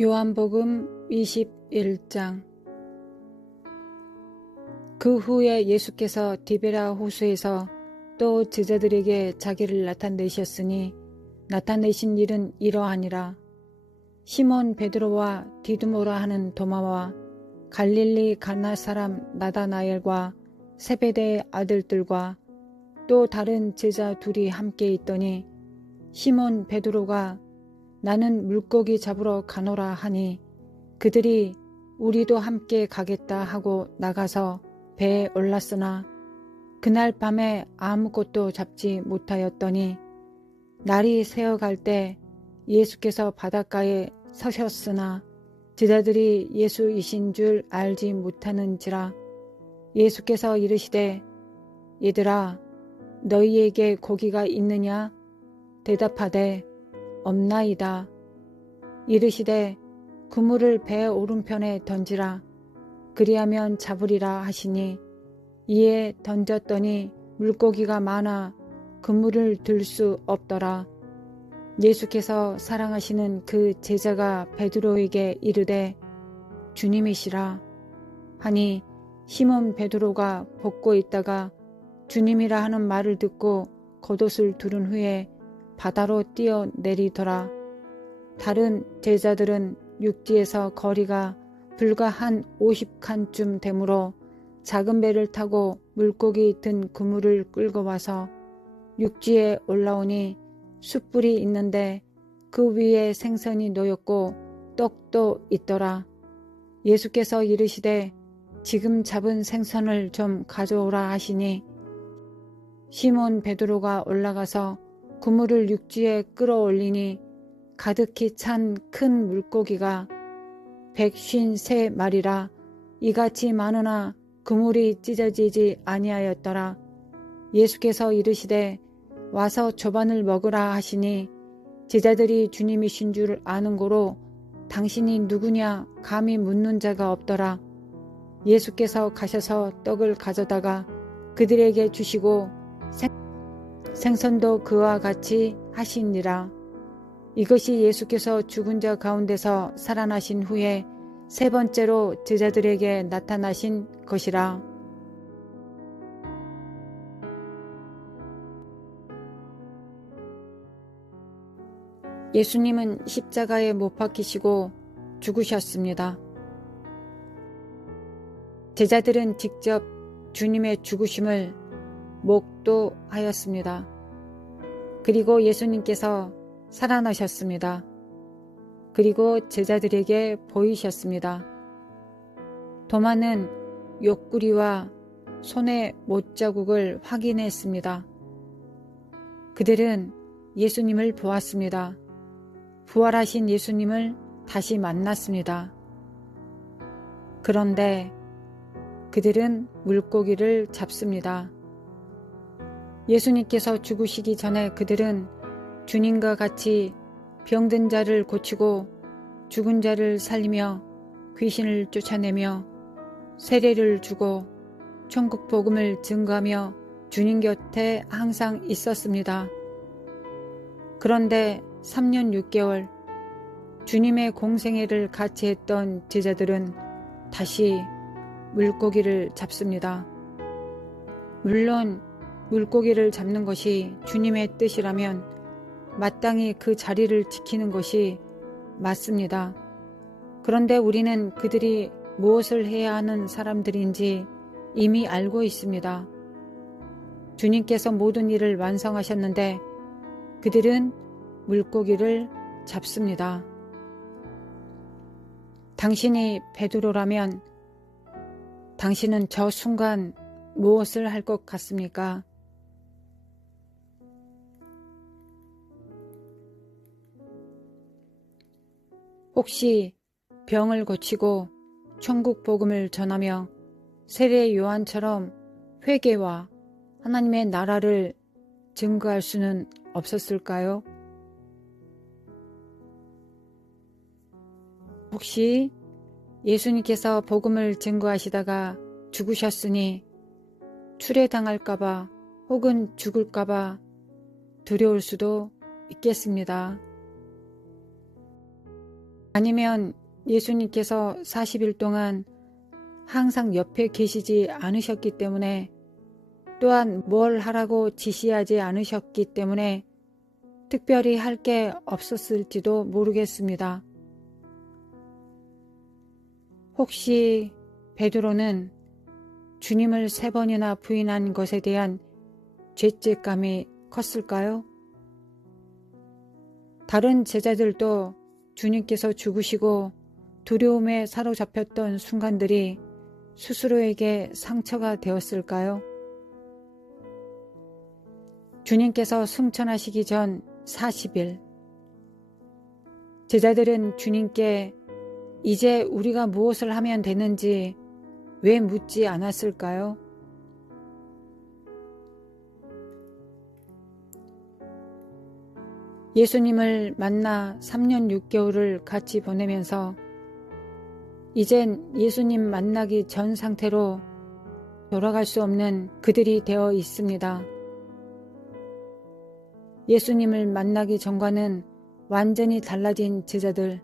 요한복음 21장. 그 후에 예수께서 디베랴 호수에서 또 제자들에게 자기를 나타내셨으니 나타내신 일은 이러하니라. 시몬 베드로와 디두모라 하는 도마와 갈릴리 가나 사람 나다나엘과 세베대의 아들들과 또 다른 제자 둘이 함께 있더니 시몬 베드로가 나는 물고기 잡으러 가노라 하니 그들이 우리도 함께 가겠다 하고 나가서 배에 올랐으나 그날 밤에 아무것도 잡지 못하였더니 날이 새어갈 때 예수께서 바닷가에 서셨으나 제자들이 예수이신 줄 알지 못하는지라. 예수께서 이르시되 얘들아 너희에게 고기가 있느냐? 대답하되 없나이다. 이르시되 그물을 배 오른편에 던지라. 그리하면 잡으리라 하시니 이에 던졌더니 물고기가 많아 그물을 들 수 없더라. 예수께서 사랑하시는 그 제자가 베드로에게 이르되 주님이시라 하니 시몬 베드로가 벗고 있다가 주님이라 하는 말을 듣고 겉옷을 두른 후에 바다로 뛰어내리더라. 다른 제자들은 육지에서 거리가 불과 한 50칸쯤 되므로 작은 배를 타고 물고기 든 그물을 끌고 와서 육지에 올라오니 숯불이 있는데 그 위에 생선이 놓였고 떡도 있더라. 예수께서 이르시되 지금 잡은 생선을 좀 가져오라 하시니 시몬 베드로가 올라가서 그물을 육지에 끌어올리니 가득히 찬 큰 물고기가 153마리라. 이같이 많으나 그물이 찢어지지 아니하였더라. 예수께서 이르시되 와서 조반을 먹으라 하시니 제자들이 주님이신 줄 아는 고로 당신이 누구냐 감히 묻는 자가 없더라. 예수께서 가셔서 떡을 가져다가 그들에게 주시고 생선도 그와 같이 하시니라. 이것이 예수께서 죽은 자 가운데서 살아나신 후에 세 번째로 제자들에게 나타나신 것이라. 예수님은 십자가에 못 박히시고 죽으셨습니다. 제자들은 직접 주님의 죽으심을 목도하였습니다. 그리고 예수님께서 살아나셨습니다. 그리고 제자들에게 보이셨습니다. 도마는 옆구리와 손의 못자국을 확인했습니다. 그들은 예수님을 보았습니다. 부활하신 예수님을 다시 만났습니다. 그런데 그들은 물고기를 잡습니다. 예수님께서 죽으시기 전에 그들은 주님과 같이 병든 자를 고치고 죽은 자를 살리며 귀신을 쫓아내며 세례를 주고 천국 복음을 증거하며 주님 곁에 항상 있었습니다. 그런데 3년 6개월 주님의 공생애를 같이 했던 제자들은 다시 물고기를 잡습니다. 물론 물고기를 잡는 것이 주님의 뜻이라면 마땅히 그 자리를 지키는 것이 맞습니다. 그런데 우리는 그들이 무엇을 해야 하는 사람들인지 이미 알고 있습니다. 주님께서 모든 일을 완성하셨는데 그들은 물고기를 잡습니다. 당신이 베드로라면 당신은 저 순간 무엇을 할 것 같습니까? 혹시 병을 고치고 천국 복음을 전하며 세례 요한처럼 회개와 하나님의 나라를 증거할 수는 없었을까요? 혹시 예수님께서 복음을 증거하시다가 죽으셨으니 추례당할까봐 혹은 죽을까봐 두려울 수도 있겠습니다. 아니면 예수님께서 40일 동안 항상 옆에 계시지 않으셨기 때문에, 또한 뭘 하라고 지시하지 않으셨기 때문에 특별히 할 게 없었을지도 모르겠습니다. 혹시 베드로는 주님을 3번이나 부인한 것에 대한 죄책감이 컸을까요? 다른 제자들도 주님께서 죽으시고 두려움에 사로잡혔던 순간들이 스스로에게 상처가 되었을까요? 주님께서 승천하시기 전 40일, 제자들은 주님께 이제 우리가 무엇을 하면 되는지 왜 묻지 않았을까요? 예수님을 만나 3년 6개월을 같이 보내면서 이젠 예수님 만나기 전 상태로 돌아갈 수 없는 그들이 되어 있습니다. 예수님을 만나기 전과는 완전히 달라진 제자들,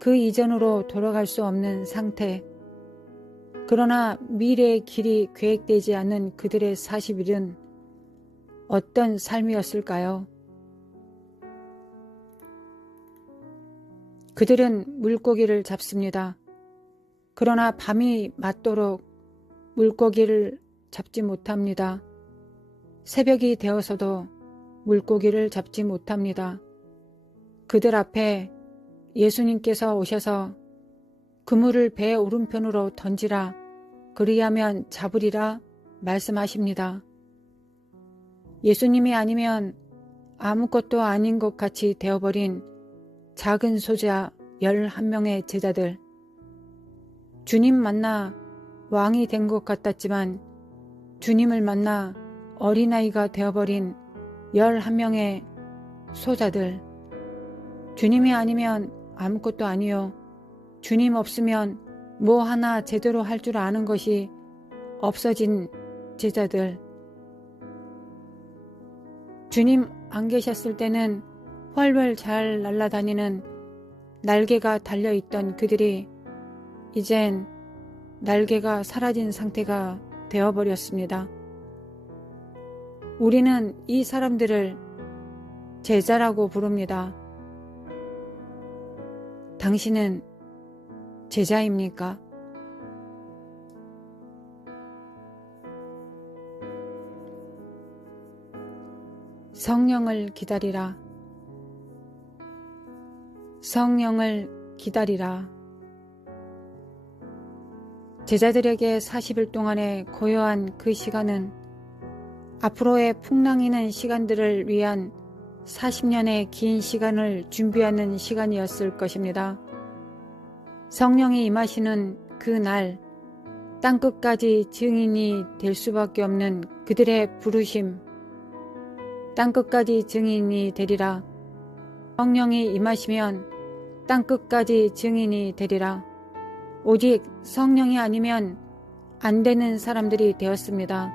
그 이전으로 돌아갈 수 없는 상태. 그러나 미래의 길이 계획되지 않은 그들의 40일은 어떤 삶이었을까요? 그들은 물고기를 잡습니다. 그러나 밤이 맞도록 물고기를 잡지 못합니다. 새벽이 되어서도 물고기를 잡지 못합니다. 그들 앞에 예수님께서 오셔서 그물을 배 오른편으로 던지라, 그리하면 잡으리라 말씀하십니다. 예수님이 아니면 아무것도 아닌 것 같이 되어버린 작은 소자 11명의 제자들, 주님 만나 왕이 된 것 같았지만 주님을 만나 어린아이가 되어버린 11명의 소자들, 주님이 아니면 아무것도 아니요, 주님 없으면 뭐 하나 제대로 할 줄 아는 것이 없어진 제자들, 주님 안 계셨을 때는 훨훨 잘 날아다니는 날개가 달려있던 그들이 이젠 날개가 사라진 상태가 되어버렸습니다. 우리는 이 사람들을 제자라고 부릅니다. 당신은 제자입니까? 성령을 기다리라. 성령을 기다리라. 제자들에게 40일 동안의 고요한 그 시간은 앞으로의 풍랑이는 시간들을 위한 40년의 긴 시간을 준비하는 시간이었을 것입니다. 성령이 임하시는 그 날, 땅끝까지 증인이 될 수밖에 없는 그들의 부르심, 땅끝까지 증인이 되리라. 성령이 임하시면 땅끝까지 증인이 되리라. 오직 성령이 아니면 안 되는 사람들이 되었습니다.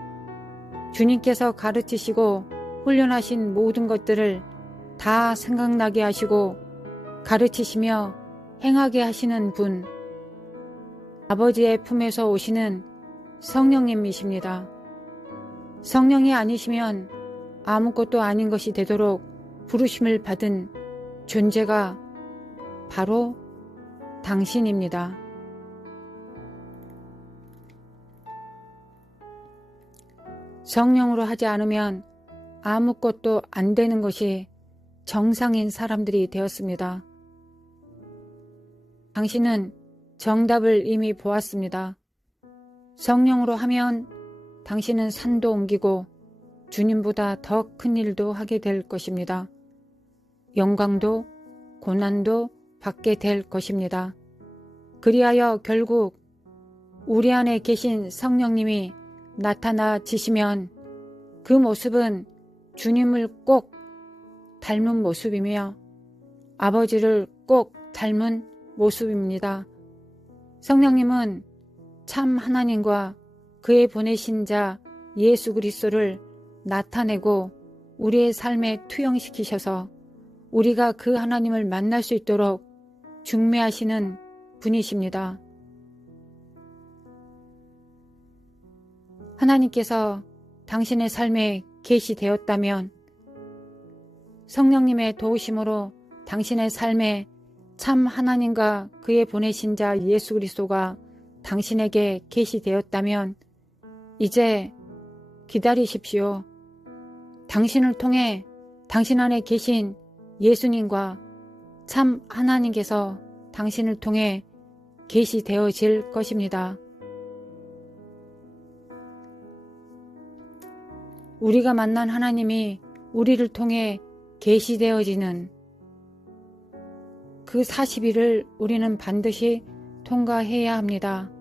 주님께서 가르치시고 훈련하신 모든 것들을 다 생각나게 하시고 가르치시며 행하게 하시는 분, 아버지의 품에서 오시는 성령님이십니다. 성령이 아니시면 아무것도 아닌 것이 되도록 부르심을 받은 존재가 바로 당신입니다. 성령으로 하지 않으면 아무것도 안 되는 것이 정상인 사람들이 되었습니다. 당신은 정답을 이미 보았습니다. 성령으로 하면 당신은 산도 옮기고 주님보다 더 큰 일도 하게 될 것입니다. 영광도 고난도 받게 될 것입니다. 그리하여 결국 우리 안에 계신 성령님이 나타나지시면 그 모습은 주님을 꼭 닮은 모습이며 아버지를 꼭 닮은 모습입니다. 성령님은 참 하나님과 그의 보내신 자 예수 그리스도를 나타내고 우리의 삶에 투영시키셔서 우리가 그 하나님을 만날 수 있도록 중매하시는 분이십니다. 하나님께서 당신의 삶에 계시되었다면 성령님의 도우심으로 당신의 삶에 참 하나님과 그의 보내신 자 예수 그리스도가 당신에게 계시되었다면 이제 기다리십시오. 당신을 통해 당신 안에 계신 예수님과 참 하나님께서 당신을 통해 계시되어질 것입니다. 우리가 만난 하나님이 우리를 통해 계시되어지는 그 40일을 우리는 반드시 통과해야 합니다.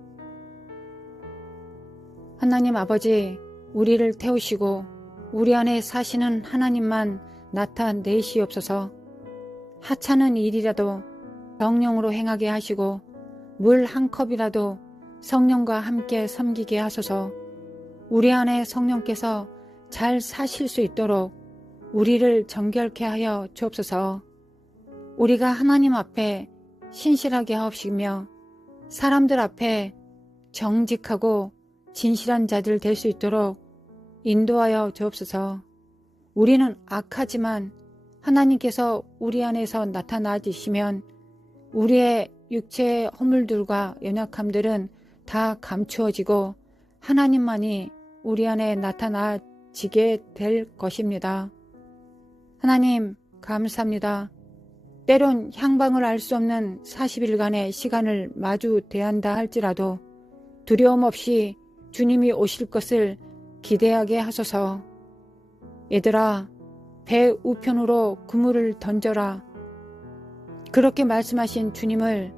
하나님 아버지, 우리를 태우시고 우리 안에 사시는 하나님만 나타내시옵소서. 하찮은 일이라도 성령으로 행하게 하시고 물 한 컵이라도 성령과 함께 섬기게 하소서. 우리 안에 성령께서 잘 사실 수 있도록 우리를 정결케 하여 주옵소서. 우리가 하나님 앞에 신실하게 하옵시며 사람들 앞에 정직하고 진실한 자들 될 수 있도록 인도하여 주옵소서. 우리는 악하지만 하나님께서 우리 안에서 나타나시면 우리의 육체의 허물들과 연약함들은 다 감추어지고 하나님만이 우리 안에 나타나지게 될 것입니다. 하나님 감사합니다. 때론 향방을 알 수 없는 40일간의 시간을 마주 대한다 할지라도 두려움 없이 주님이 오실 것을 기대하게 하소서. 얘들아, 배 우편으로 그물을 던져라. 그렇게 말씀하신 주님을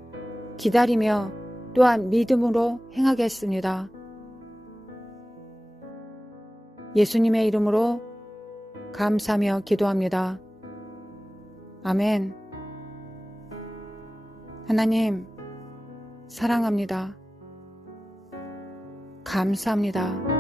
기다리며 또한 믿음으로 행하겠습니다. 예수님의 이름으로 감사하며 기도합니다. 아멘. 하나님, 사랑합니다. 감사합니다.